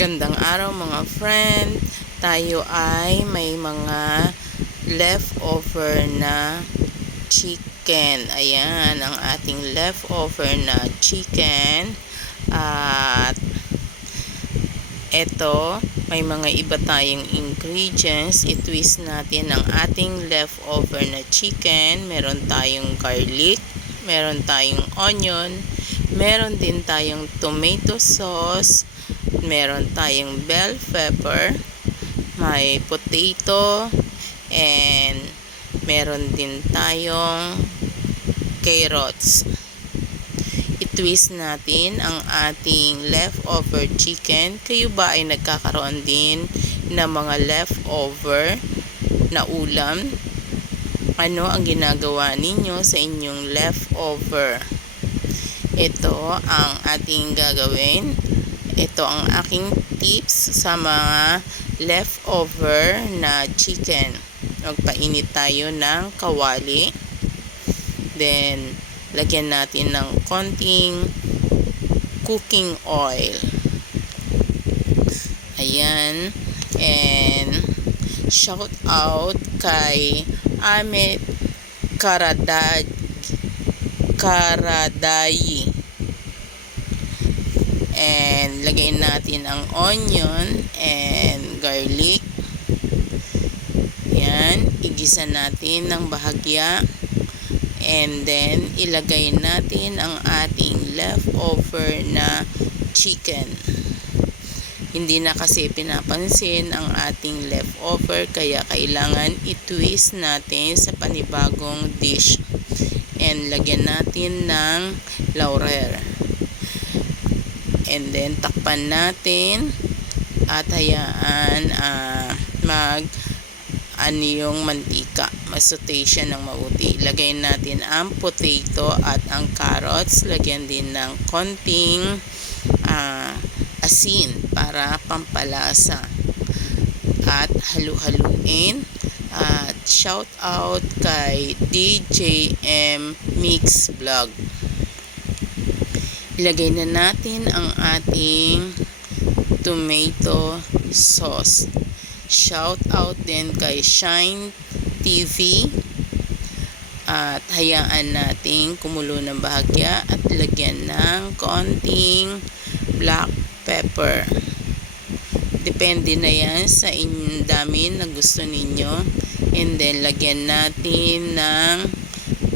Magandang araw mga friend. Tayo ay may mga leftover na chicken. Ayan, ang ating leftover na chicken. At eto, may mga iba tayong ingredients. I-twist natin ang ating leftover na chicken. Meron tayong garlic, meron tayong onion, meron din tayong tomato sauce, meron tayong bell pepper, may potato, and meron din tayong carrots. I-twist natin ang ating leftover chicken. Kayo ba ay nagkakaroon din ng mga leftover na ulam? Ano ang ginagawa ninyo sa inyong leftover? Ito ang ating gagawin ito ang aking tips sa mga leftover na chicken. Magpainit tayo ng kawali. Then, lagyan natin ng konting cooking oil. Ayan. And, shout out kay Amit Karadad Karadayi and lagay natin ang onion and garlic. Yan. Igisa natin ng bahagya. And then ilagay natin ang ating leftover na chicken. Hindi na kasi pinapansin ang ating leftover kaya kailangan i-twist natin sa panibagong dish. And lagyan natin ng laurel and then takpan natin. At hayaan uh, mag ano yung mantika. Masaute siya ng mabuti. Ilagay natin ang potato at ang carrots. Lagyan din ng konting uh, asin para pampalasa. At halu-haluin. At shout out kay DJM Mix Vlog ilagay na natin ang ating tomato sauce. Shout out din kay Shine TV at hayaan natin kumulo ng bahagya at lagyan ng konting black pepper. Depende na yan sa dami na gusto ninyo. And then, lagyan natin ng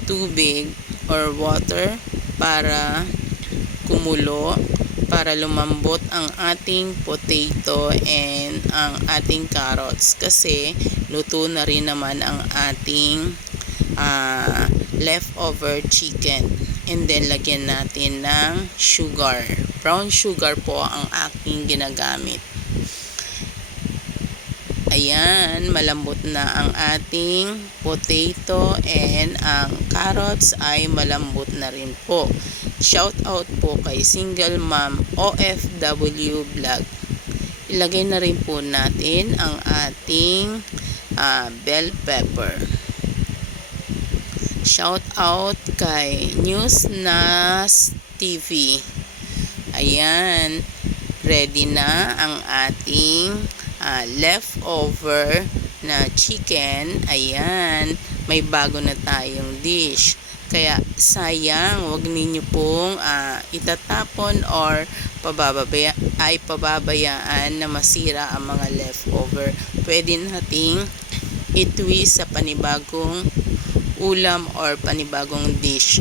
tubig or water para kumulo para lumambot ang ating potato and ang ating carrots. Kasi luto na rin naman ang ating uh, leftover chicken. And then lagyan natin ng sugar. Brown sugar po ang aking ginagamit ayan malambot na ang ating potato and ang carrots ay malambot na rin po Shout out po kay single mom OFW vlog. Ilagay na rin po natin ang ating uh, bell pepper. Shout out kay News Nas TV. Ayan, ready na ang ating uh, leftover na chicken. Ayan, may bago na tayong dish. Kaya sayang, wag ninyo pong uh, itatapon or ay pababayaan na masira ang mga leftover. Pwede nating itwi sa panibagong ulam or panibagong dish.